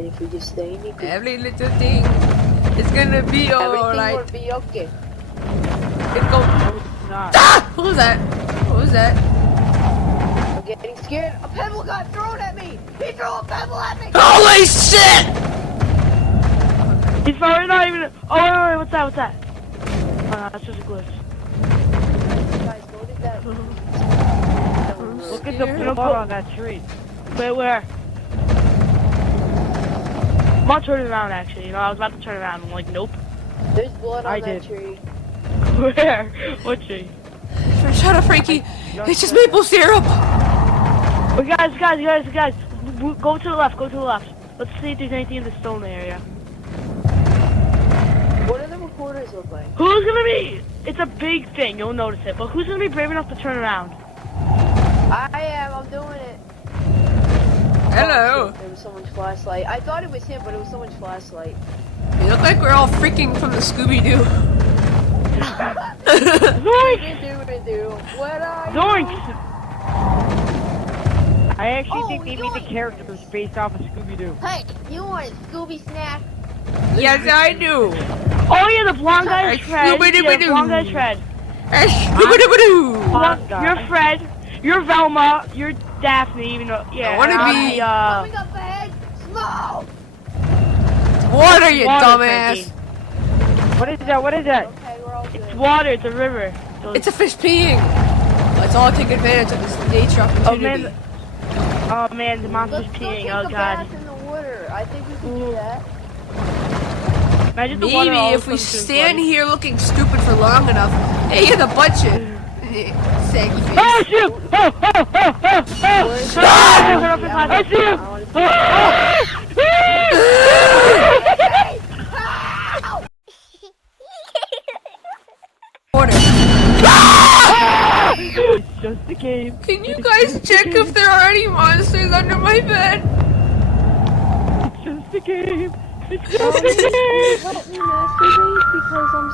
fine if we just stay in it. Every little thing is gonna be alright. Everything will be okay. It go. Ah! Who's that? Who's that? I'm getting scared. A pebble got thrown at me! He threw a pebble at me! Holy shit! He's probably not even. Oh, wait, what's that? What's that? Oh, no, that's just a glitch. Guys, go to that. Look at the blood on that tree. Wait, where? I'm not turning around actually. You know, I was about to turn around. I'm like, nope. There's blood on that tree. Where? What tree? Shut up, Frankie. It's just maple syrup. Oh, guys. Go to the left. Go to the left. Let's see if there's anything in the stone area. What do the recorders look like? Who's gonna be? It's a big thing. You'll notice it. But who's gonna be brave enough to turn around? I am. I'm doing it. Hello. Oh, shit, there was someone's flashlight. I thought it was him, but it was someone's flashlight. You look like we're all freaking from the Scooby-Doo. Zoink! What are you? Zoink! I actually think they made the characters based off of Scooby-Doo. Hey, you want a Scooby snack? Yes, I do. Oh yeah, the blonde guy's Fred. Yeah, the blonde guy's Fred. Scooby-Doo. You're Fred. You're Velma. You're Daphne. Even though, yeah. I wanna be. Coming up ahead. Smoke. Water, you Water, dumbass. What is that? What is that? Okay, we're all good. It's water. It's a river. So It's a fish peeing. Let's all take advantage of this nature opportunity. Oh man, the monster's Let's peeing. go Oh take a god. bath in the water. I think we can do that. Imagine the water all Maybe if we stand here looking stupid for long enough. Hey, you're the butcher. Saggy face. Oh shoot! Oh! I see him! Water. It's just a game. Can you guys check if there are any monsters under my bed? It's just a game. It's Help just a game. me masturbate because I'm